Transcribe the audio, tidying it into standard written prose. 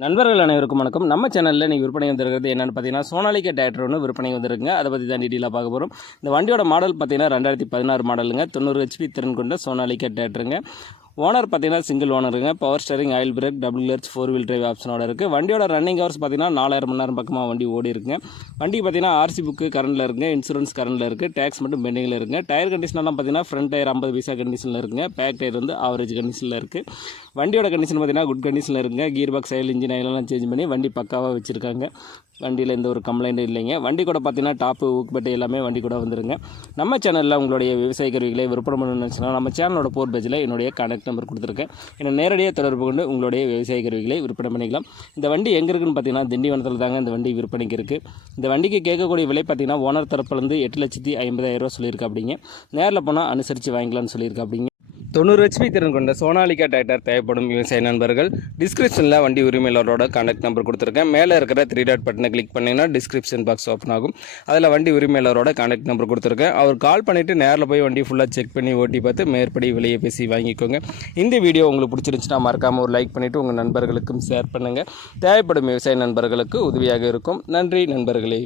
நண்பர்கள் அனைவருக்கும் வணக்கம். நம்ம சேனலில் நீங்கள் விற்பனை வந்துருக்கிறது என்னென்னு பார்த்தீங்கன்னா சோனாலிகா டிராக்டர் ஒன்று விற்பனை வந்துருக்குங்க. அதை பற்றி தான் டீட்டெயிலாக பார்க்க போகிறோம். இந்த வண்டியோட மாடல் பார்த்தீங்கன்னா 2016 மாடலுங்க. 90 HP திறன் கொண்ட சோனாலிகா டிராக்டருங்க. ஓனர் பார்த்தீங்கன்னா சிங்கிள் ஓனருங்க. Power steering, oil brake, double clutch, 4 wheel drive ஆப்ஷனோட இருக்குது. வண்டியோட ரன்னிங் ஹவர்ஸ் பார்த்தீங்கன்னா 4000 மணி நேரம் பக்கமாக வண்டி ஓடி இருக்குங்க. வண்டிக்கு பார்த்தீங்கன்னா ஆர்சி புக்கு கரண்டில் இருக்குங்க. இன்சூரன்ஸ் கரண்டில் இருக்குது. டேக்ஸ் மட்டும் பெண்டிங்கில் இருக்குங்க. டயர் கண்டிஷன்லாம் பார்த்தீங்கன்னா ஃப்ரண்ட் டயர் 50 பைசா கண்டிஷனில் இருக்குங்க. பேக் டயர் வந்து ஆவரேஜ் கண்டிஷனில் இருக்குது. வண்டியோட கண்டிஷன் பார்த்தீங்கன்னா குட் கண்டிஷனில் இருக்குங்க. கீர் பாக்ஸ், ஆயில், இன்ஜின் ஆயிலெல்லாம் சேஞ்ச் பண்ணி வண்டி பக்காவாக வச்சுருக்காங்க. வண்டியில் எந்த ஒரு கம்ப்ளைண்ட்டும் இல்லைங்க. வண்டி கூட பார்த்தீங்கன்னா டாப்பு, ஊக்குப்பட்டை எல்லாமே வண்டி கூட வந்துருங்க. நம்ம சேனலில் உங்களுடைய விவசாய கருவிகளை விற்பனை பண்ணணும்னு நினச்சினா நம்ம சேனலோட போர் பேஜில் என்னுடைய கான்டாக்ட் நம்பர் கொடுத்துருக்கேன். என்னை நேரடியாக தொடர்பு கொண்டு உங்களுடைய விவசாய கருவிகளை விற்பனை பண்ணிக்கலாம். இந்த வண்டி எங்கே இருக்குன்னு பார்த்தீங்கன்னா திண்டிவனத்தில் தாங்க இந்த வண்டி விற்பனைக்கு இருக்குது. இந்த வண்டிக்கு கேட்கக்கூடிய விலை பார்த்தீங்கன்னா ஓனர் தரப்புலேருந்து 8,50,000 சொல்லியிருக்கா அப்படிங்க. நேரில் போனால் அனுசரித்து வாங்கிக்கலாம்னு சொல்லியிருக்கா அப்படிங்க. 90 HP திறன் கொண்ட சோனாலிகா டிராக்டர் தேவைப்படும் விவசாய நண்பர்கள் டிஸ்கிரிப்ஷனில் வண்டி உரிமையாளரோட கான்டாக்ட் நம்பர் கொடுத்துருக்கேன். மேலே இருக்கிற 3 டாட் பட்டனை கிளிக் பண்ணிங்கன்னா டிஸ்கிரிப்ஷன் பாக்ஸ் ஓப்பன் ஆகும். அதில் வண்டி உரிமையாளரோட கான்டாக்ட் நம்பர் கொடுத்துருக்கேன். அவர் கால் பண்ணிவிட்டு நேரில் போய் வண்டி ஃபுல்லாக செக் பண்ணி ஓட்டி பார்த்து மேற்படி விலையை பேசி வாங்கிக்கோங்க. இந்த வீடியோ உங்களுக்கு பிடிச்சிருந்துச்சுன்னா மறக்காமல் ஒரு லைக் பண்ணிவிட்டு உங்கள் நண்பர்களுக்கும் ஷேர் பண்ணுங்கள். தேவைப்படும் விவசாய நண்பர்களுக்கு உதவியாக இருக்கும். நன்றி நண்பர்களே.